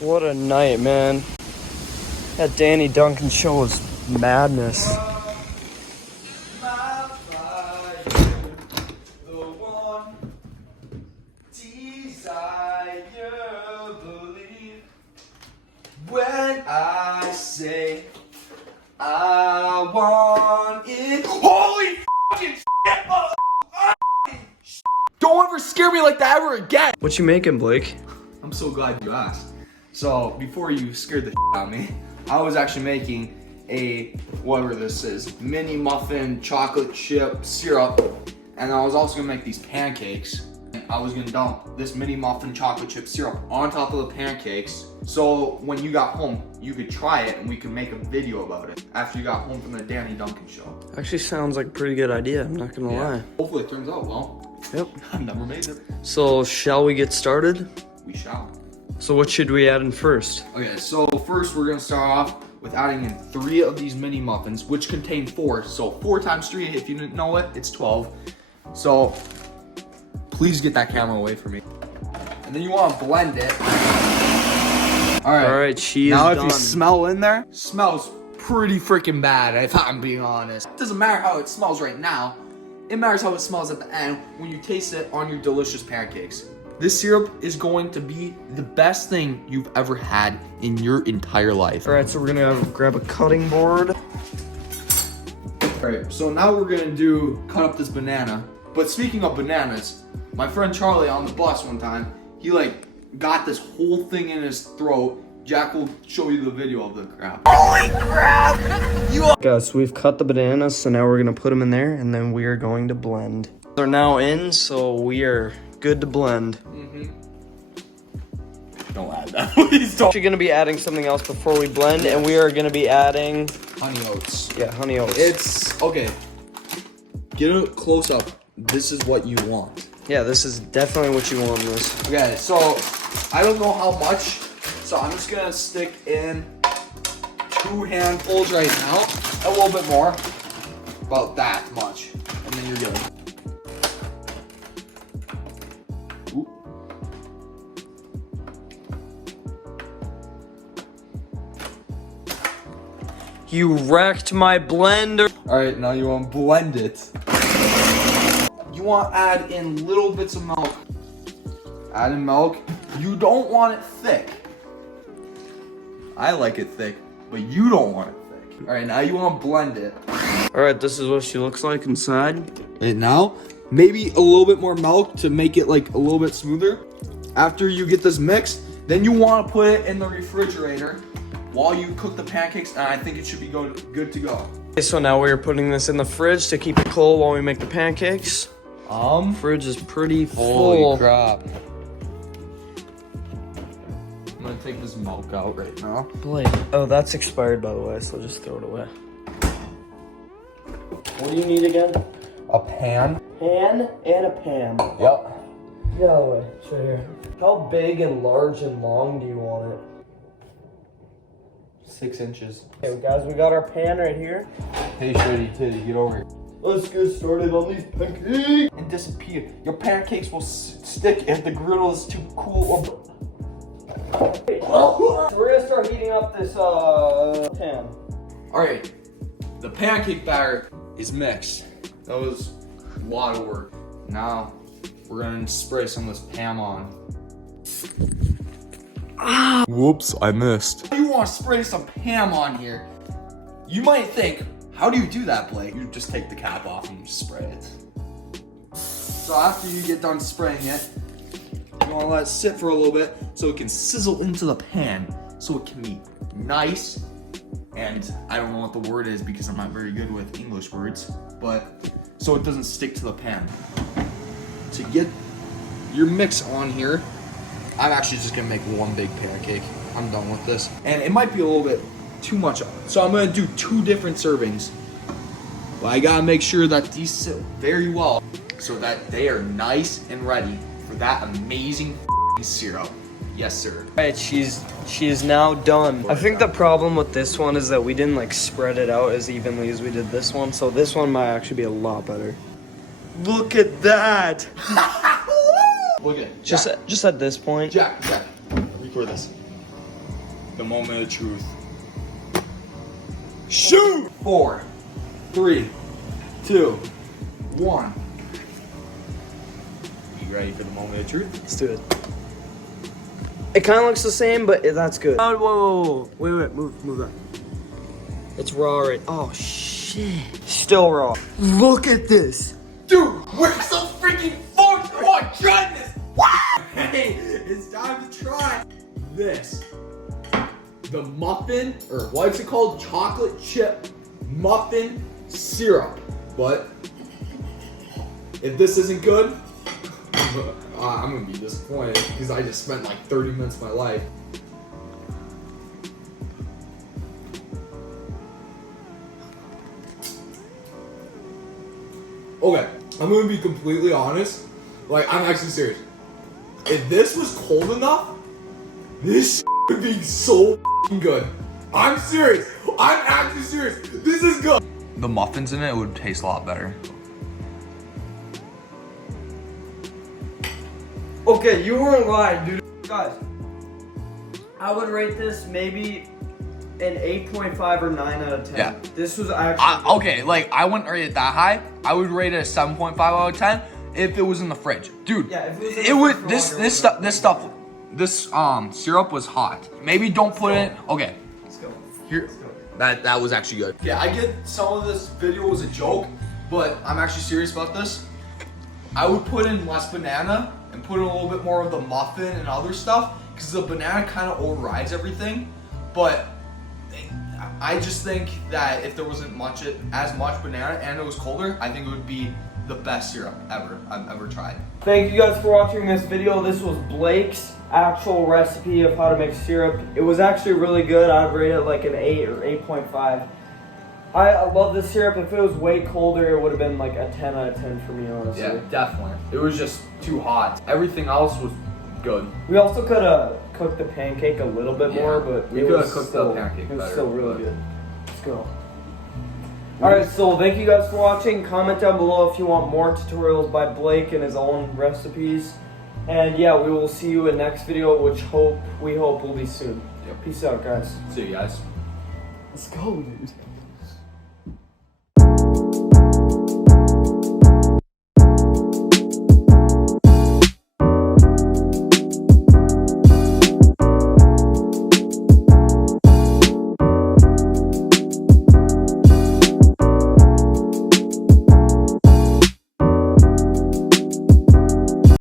What a night, man. That Danny Duncan show was madness. When I say I want it. Holy fucking shit! Don't ever scare me like that ever again! What you making, Blake? I'm so glad you asked. So, before you scared the shit out of me, I was actually making a, whatever this is, mini muffin chocolate chip syrup. And I was also gonna make these pancakes. I was gonna dump this mini muffin chocolate chip syrup on top of the pancakes. So when you got home, you could try it and we could make a video about it after you got home from the Danny Duncan show. Actually sounds like a pretty good idea, I'm not gonna lie. Hopefully it turns out well. Yep. I've never made it. So shall we get started? We shall. So what should we add in first? Okay, so first we're gonna start off with adding in 3 of these mini muffins, which contain 4. So 4 times 3, if you didn't know it, it's 12. So please get that camera away from me. And then you wanna blend it. All right, she is now done. if you smell in there, smells pretty freaking bad if I'm being honest. It doesn't matter how it smells right now. It matters how it smells at the end when you taste it on your delicious pancakes. This syrup is going to be the best thing you've ever had in your entire life. All right, so we're gonna grab a cutting board. All right, so now we're gonna cut up this banana. But speaking of bananas, my friend Charlie on the bus one time, he got this whole thing in his throat. Jack will show you the video of the crap. Holy crap! Guys, so we've cut the bananas, so now we're gonna put them in there and then we are going to blend. They're now in, so we are good to blend. Don't add that, please don't. We're gonna be adding something else before we blend, and we are gonna be adding Honey oats. Yeah, honey oats. It's okay. Get a close up. This is what you want. Yeah, this is definitely what you want in this. Okay, so I don't know how much, so I'm just gonna stick in 2 handfuls right now. A little bit more. About that much. And then you're good. Ooh. You wrecked my blender. Alright, now you want to blend it. You want to add in little bits of milk. Add in milk. You don't want it thick. I like it thick, but you don't want it thick. Alright, now you want to blend it. Alright, this is what she looks like inside. And now, maybe a little bit more milk to make it like a little bit smoother. After you get this mixed, then you want to put it in the refrigerator while you cook the pancakes, and I think it should be good to go. Okay, so now we're putting this in the fridge to keep it cold while we make the pancakes. Fridge is pretty full. Holy crap. I'm gonna take this milk out right now. Blake. Oh, that's expired, by the way, so just throw it away. What do you need again? A pan. Pan and a pan. Yep. Get out of the way. It's right here. How big and large and long do you want it? 6 inches. Okay, guys, we got our pan right here. Hey, Shreddy Titty, get over here. Let's get started on these pancakes. And disappear. Your pancakes will stick if the griddle is too cool. So we're gonna start heating up this pan. Alright, the pancake batter is mixed. That was a lot of work. Now, we're gonna spray some of this Pam on. Whoops, I missed. You want to spray some Pam on here? You might think, how do you do that, Blake? You just take the cap off and you spray it. So after you get done spraying it, you want to let it sit for a little bit so it can sizzle into the pan, so it can be nice. And I don't know what the word is because I'm not very good with English words, but so it doesn't stick to the pan. To get your mix on here, I'm actually just gonna make one big pancake. I'm done with this. And it might be a little bit too much. So I'm gonna do 2 different servings. But I gotta make sure that these sit very well so that they are nice and ready for that amazing syrup. Yes, sir. Alright, she is now done. I think the problem with this one is that we didn't spread it out as evenly as we did this one. So this one might actually be a lot better. Look at that. Look at it. Just at this point. Jack, record this. the moment of truth. Shoot! 4, 3, 2, 1. You ready for the moment of truth? Let's do it. It kind of looks the same, but that's good. Oh, whoa. Wait, move that. It's raw right. Oh, shit. Still raw. Look at this. Dude, where's the freaking fork? Oh, I'm trying this. Hey, it's time to try this. The muffin, or what's it called? Chocolate chip muffin syrup. But if this isn't good, I'm gonna be disappointed because I just spent like 30 minutes of my life. Okay, I'm gonna be completely honest. Like, I'm actually serious. If this was cold enough, this would be so good. I'm serious. I'm actually serious. This is good. The muffins in it would taste a lot better. Okay, you weren't lying, dude. Guys, I would rate this maybe an 8.5 or 9 out of 10. Yeah. This was actually okay, like, I wouldn't rate it that high. I would rate it a 7.5 out of 10 if it was in the fridge. Dude, yeah, if it would this syrup was hot. Maybe don't put it. Okay. Let's go. Here. That was actually good. Yeah, I get some of this video was a joke, but I'm actually serious about this. I would put in less banana and put in a little bit more of the muffin and other stuff because the banana kind of overrides everything. But I just think that if there wasn't as much banana and it was colder, I think it would be the best syrup I've ever tried. Thank you guys for watching this video. This was Blake's actual recipe of how to make syrup. It was actually really good. I'd rate it like an 8 or 8.5. I love this syrup. If it was way colder, it would have been like a 10 out of 10 for me, honestly. Yeah, definitely. It was just too hot. Everything else was good. We also could have cooked the pancake a little bit more, but we could have cooked the pancake better. It was still really good. Let's go. Alright, so thank you guys for watching. Comment down below if you want more tutorials by Blake and his own recipes. And yeah, we will see you in next video, which we hope will be soon. Yep. Peace out, guys. See you guys. Let's go, dude.